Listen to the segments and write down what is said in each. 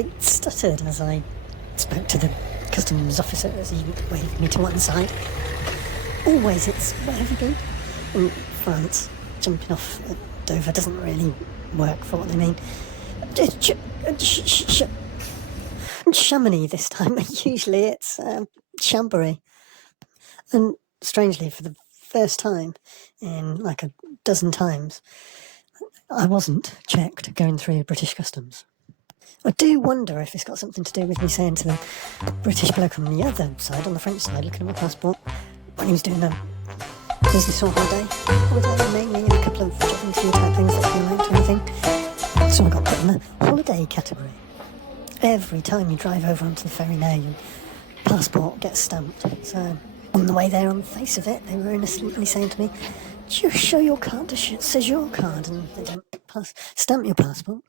I stuttered as I spoke to the customs officer as he waved me to one side. Always it's, where have you been? In France, jumping off at Dover doesn't really work for what they mean. Chamonix this time. Usually it's Chambéry. And strangely, for the first time in like a dozen times, I wasn't checked going through British customs. I do wonder if it's got something to do with me saying to the British bloke on the other side, on the French side, looking at my passport, when he was doing the business or holiday mainly, and a couple of job interview type things that came out or anything. So I got put in the holiday category. Every time you drive over onto the ferry now, your passport gets stamped. So on the way there, on the face of it, they were innocently saying to me, just show your card, the séjour card, and they don't stamp your passport.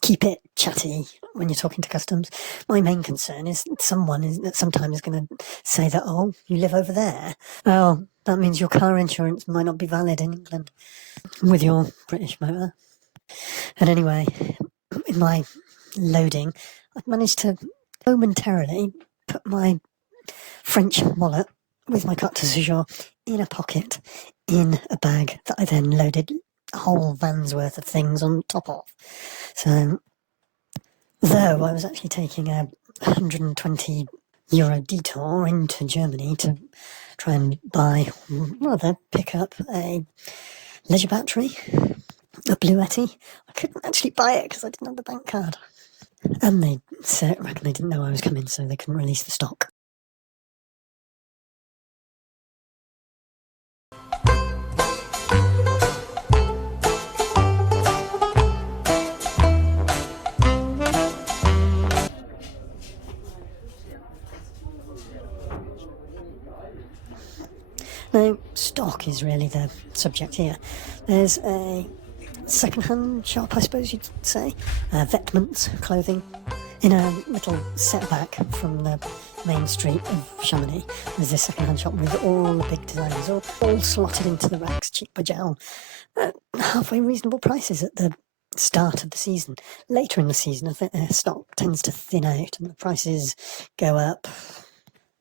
Keep it chatty when you're talking to customs. My main concern is someone that sometimes is going to say that, oh, you live over there. Well, that means your car insurance might not be valid in England with your British motor. And anyway, in my loading, I've managed to momentarily put my French wallet with my carte de séjour in a pocket in a bag that I then loaded a whole van's worth of things on top of. So, though I was actually taking a €120 detour into Germany to try and pick up a leisure battery, a Bluetti. I couldn't actually buy it because I didn't have the bank card. And they reckon they didn't know I was coming, so they couldn't release the stock. Now, stock is really the subject here. There's a second-hand shop, I suppose you'd say, vêtements, clothing, in a little setback from the main street of Chamonix. There's this second-hand shop with all the big designers, all slotted into the racks, cheap by jowl, at halfway reasonable prices at the start of the season. Later in the season, I think their stock tends to thin out and the prices go up.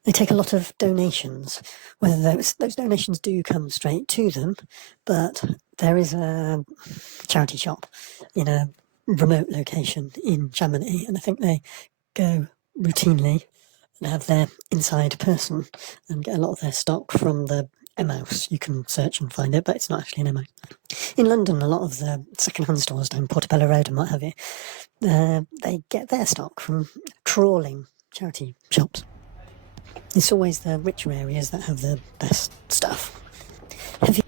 They take a lot of donations, whether those donations do come straight to them, but there is a charity shop in a remote location in Chamonix, and I think they go routinely and have their inside person and get a lot of their stock from the Emmaus. You can search and find it, but it's not actually an Emmaus. In London, a lot of the second-hand stores down Portobello Road and what have you, they get their stock from trawling charity shops. It's always the richer areas that have the best stuff. Have you?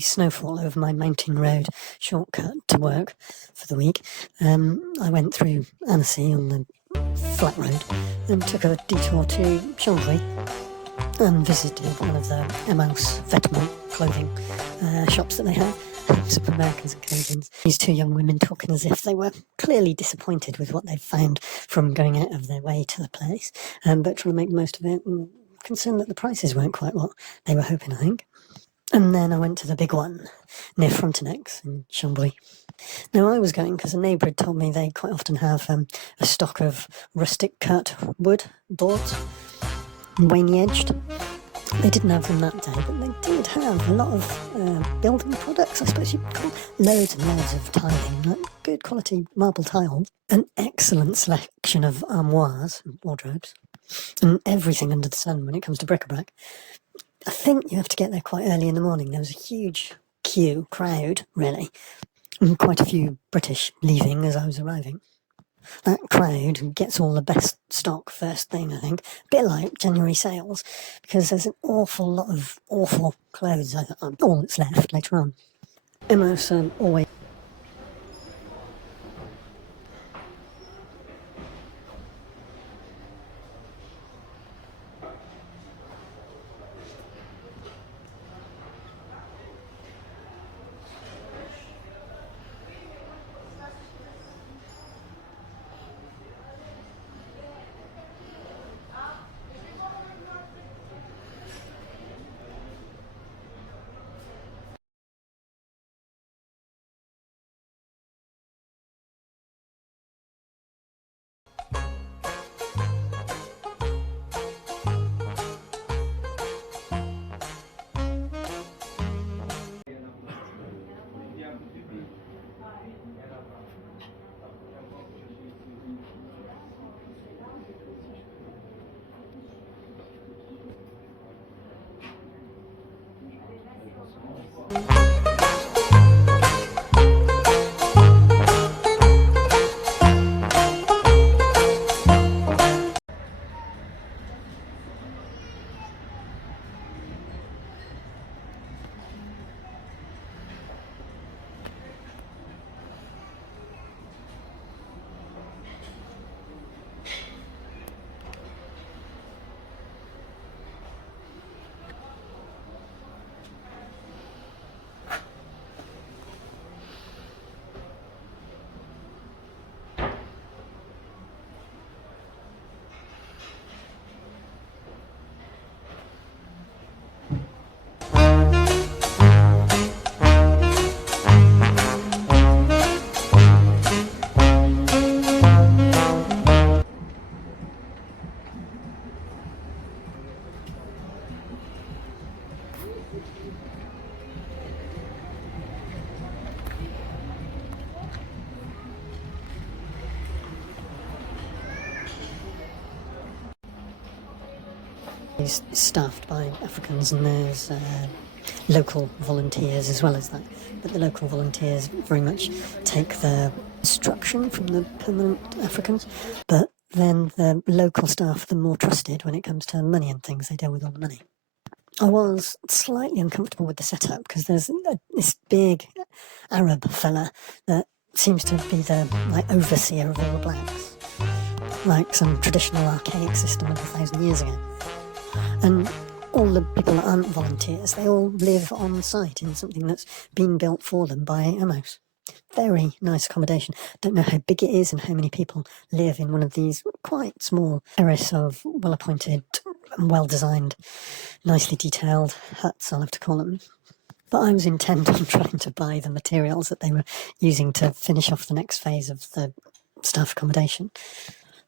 Snowfall over my mountain road shortcut to work for the week. I went through Annecy on the flat road and took a detour to Chambéry and visited one of the Emmaus vêtements clothing shops that they have. Some Americans and Canadians. These two young women talking as if they were clearly disappointed with what they'd found from going out of their way to the place, but trying to make the most of it and concerned that the prices weren't quite what they were hoping, I think. And then I went to the big one near Frontenac in Chambly. Now, I was going because a neighbour had told me they quite often have a stock of rustic cut wood boards, waney edged. They didn't have them that day, but they did have a lot of building products, I suppose you'd call loads and loads of tiling, like good quality marble tiles, an excellent selection of armoires, wardrobes, and everything under the sun when it comes to bric-a-brac. I think you have to get there quite early in the morning. There was a huge crowd, really, and quite a few British leaving as I was arriving. That crowd gets all the best stock first thing, I think. A bit like January sales, because there's an awful lot of awful clothes, all that's left later on. Emos are always... staffed by Africans, and there's local volunteers as well as that. But the local volunteers very much take the instruction from the permanent Africans, but then the local staff are the more trusted when it comes to money and things. They deal with all the money. I was slightly uncomfortable with the setup because there's this big Arab fella that seems to be the overseer of all the blacks, like some traditional archaic system of 1,000 years ago. And all the people that aren't volunteers, they all live on site in something that's been built for them by Amos. Very nice accommodation. Don't know how big it is and how many people live in one of these quite small terrace of well-appointed and well-designed, nicely detailed huts, I'll have to call them. But I was intent on trying to buy the materials that they were using to finish off the next phase of the staff accommodation.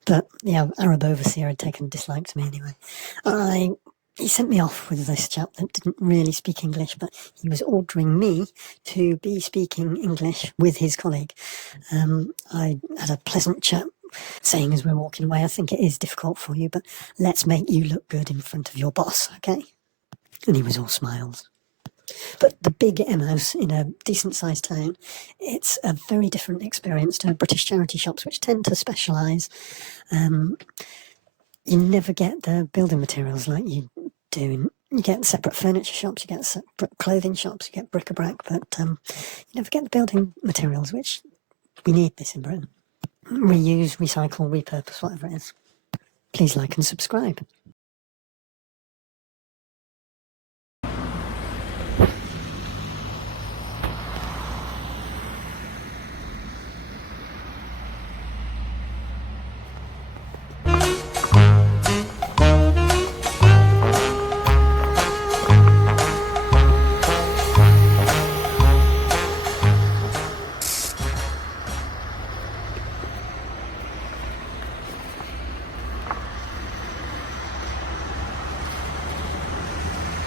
But the Arab overseer had taken a dislike to me anyway. He sent me off with this chap that didn't really speak English, but he was ordering me to be speaking English with his colleague. I had a pleasant chat, saying as we're walking away, I think it is difficult for you, but let's make you look good in front of your boss, okay? And he was all smiles. But the big Emos in a decent-sized town, it's a very different experience to British charity shops, which tend to specialise. You never get the building materials like you do. You get separate furniture shops, you get separate clothing shops, you get bric-a-brac, but you never get the building materials, which we need this in Britain. Reuse, recycle, repurpose, whatever it is. Please like and subscribe.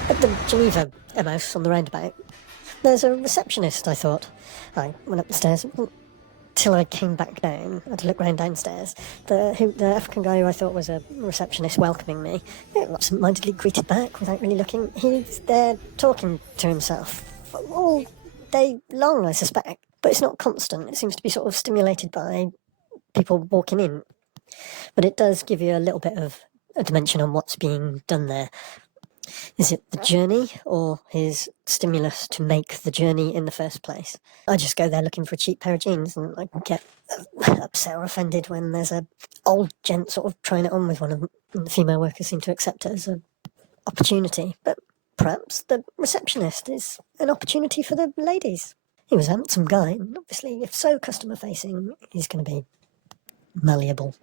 At the Geneva Emos on the roundabout, there's a receptionist, I thought. I went up the stairs. Well, till I came back down. I had to look round downstairs. The African guy who I thought was a receptionist welcoming me, absent-mindedly greeted back without really looking. He's there talking to himself all day long, I suspect. But it's not constant. It seems to be sort of stimulated by people walking in. But it does give you a little bit of a dimension on what's being done there. Is it the journey or his stimulus to make the journey in the first place? I just go there looking for a cheap pair of jeans, and I get upset or offended when there's a old gent sort of trying it on with one of them, and the female workers seem to accept it as an opportunity. But perhaps the receptionist is an opportunity for the ladies. He was a handsome guy, and obviously, if so customer-facing, he's going to be malleable.